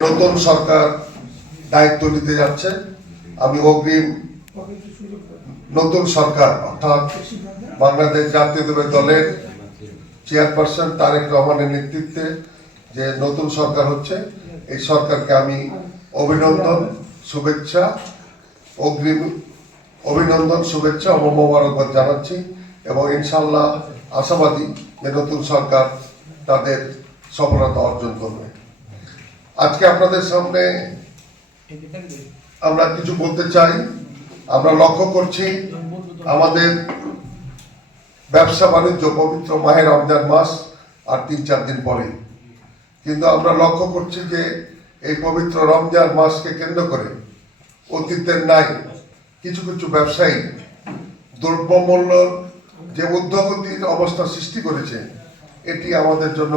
নতুন সরকার দায়িত্ব নিতে যাচ্ছে। আমি অগ্রিম নতুন সরকার অর্থাৎ বাংলাদেশ জাতীয়তাবাদী দলের চেয়ারপারসন তারেক রহমানের নেতৃত্বে যে নতুন সরকার হচ্ছে, এই সরকারকে আমি অভিনন্দন, শুভেচ্ছা, অগ্রিম অভিনন্দন, শুভেচ্ছা ও মোবারকবাদ জানাচ্ছি এবং ইনশাআল্লাহ আশাবাদী যে নতুন সরকার তাদের সফলতা অর্জন করবে। আজকে আপনাদের সামনে আমরা কিছু বলতে চাই। আমরা লক্ষ্য করছি আমাদের ব্যবসা বাণিজ্য পবিত্র মাহে রমজান মাস আর ৩-৪ দিন পরে, কিন্তু আমরা লক্ষ্য করছি যে এই পবিত্র রমজান মাসকে কেন্দ্র করে অতীতের নাই কিছু কিছু ব্যবসায়ী দ্রব্যমূল্য যে ঊর্ধ্বগতির অবস্থা সৃষ্টি করেছে, এটি আমাদের জন্য,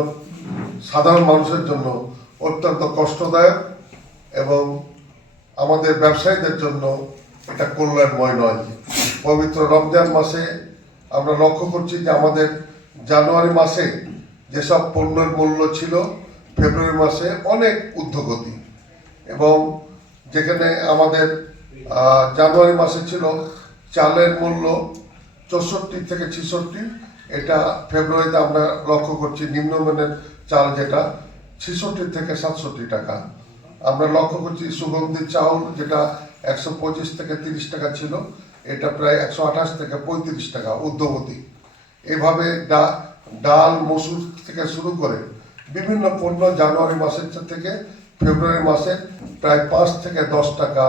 সাধারণ মানুষের জন্য অত্যন্ত কষ্টদায়ক এবং আমাদের ব্যবসায়ীদের জন্য এটা কল্যাণময় নয়। পবিত্র রমজান মাসে আমরা লক্ষ্য করছি যে আমাদের জানুয়ারি মাসে যেসব পণ্যের মূল্য ছিল, ফেব্রুয়ারি মাসে অনেক ঊর্ধ্বগতি, এবং যেখানে আমাদের জানুয়ারি মাসে ছিল চালের মূল্য 64 থেকে 66, এটা ফেব্রুয়ারিতে আমরা লক্ষ্য করছি নিম্নমানের চাল যেটা 66 থেকে 67 টাকা। আমরা লক্ষ্য করছি সুগন্ধি চাউল যেটা 125 থেকে 30 টাকা ছিল, এটা প্রায় 128 থেকে 35 টাকা ঊর্ধ্বগতি। এভাবে ডাল, মসুর থেকে শুরু করে বিভিন্ন পণ্য জানুয়ারি মাসের থেকে ফেব্রুয়ারি মাসে প্রায় 5 থেকে 10 টাকা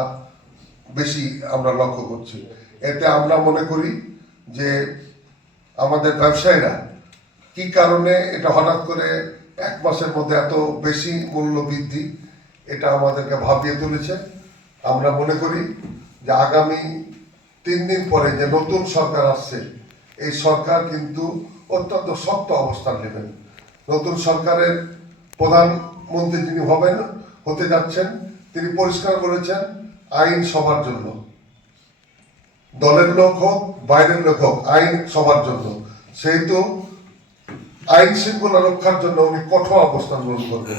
বেশি আমরা লক্ষ্য করছি। এতে আমরা মনে করি যে আমাদের ব্যবসায়ীরা কি কারণে এটা হঠাৎ করে এক মাসের মধ্যে এত বেশি মূল্য বৃদ্ধি, এটা আমাদেরকে ভাবিয়ে তুলেছে। আমরা মনে করি যে আগামী 3 দিন পরে যে নতুন সরকার আসছে, এই সরকার কিন্তু অত্যন্ত শক্ত অবস্থান নেবেন। নতুন সরকারের প্রধানমন্ত্রী যিনি হতে যাচ্ছেন, তিনি পরিষ্কার বলেছেন আইন সবার জন্য, দলের লোক হোক বাইরের লোক হোক, আইন সবার জন্য। সেহেতু আইন শৃঙ্খলা রক্ষার জন্য উনি কঠোর অবস্থান গ্রহণ করবেন।